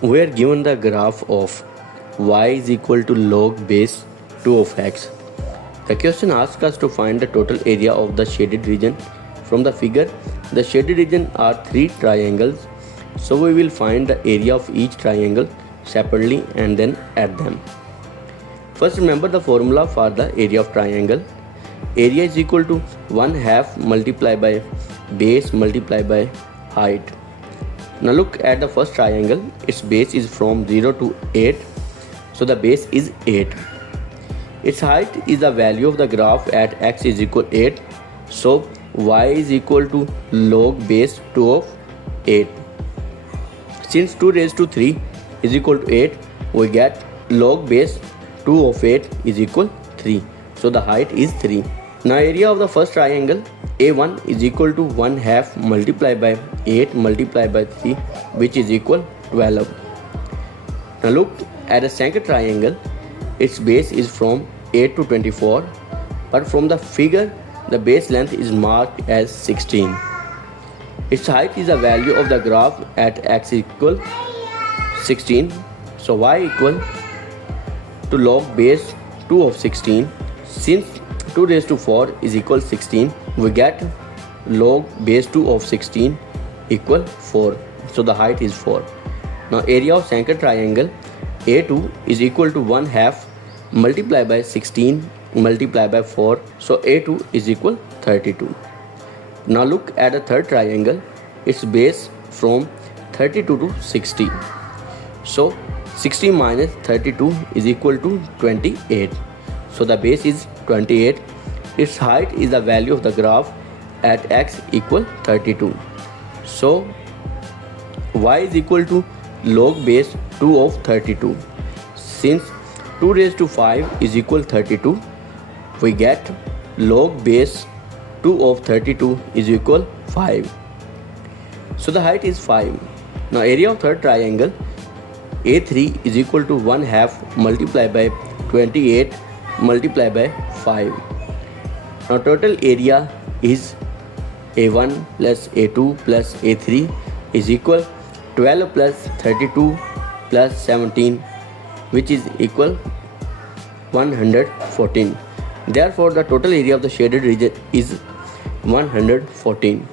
We are given the graph of y is equal to log base 2 of x. The question asks us to find the total area of the shaded region. From the figure, the shaded region are three triangles, so we will find the area of each triangle separately and then add them. First, remember the formula for the area of triangle. Area is equal to 1/2 multiplied by base multiplied by height. Now look at the first triangle. Its base is from 0 to 8, so the base is 8. Its height is the value of the graph at x is equal 8, so y is equal to log base 2 of 8. Since 2 raised to 3 is equal to 8, we get log base 2 of 8 is equal 3, so the height is 3. Now area of the first triangle A1 is equal to 1/2 multiplied by 8 multiplied by 3, which is equal 12. Now look at the second triangle. Its base is from 8 to 24, but from the figure the base length is marked as 16. Its height is the value of the graph at x equal 16, so y equal to log base 2 of 16. Since 2 raised to 4 is equal 16, we get log base 2 of 16 equal 4, so the height is 4. Now area of second triangle A2 is equal to 1/2 multiplied by 16 multiplied by 4, so A2 is equal 32. Now look at the third triangle. Its base from 32 to 60, so 60 minus 32 is equal to 28, so the base is 28. Its height is the value of the graph at x equal 32, so y is equal to log base 2 of 32. Since 2 raised to 5 is equal 32, we get log base 2 of 32 is equal 5, so the height is 5. Now area of third triangle A3 is equal to 1/2 multiplied by 28 multiplied by 5. Now total area is A1 plus A2 plus A3 is equal 12 plus 32 plus 17, which is equal 114. Therefore the total area of the shaded region is 114.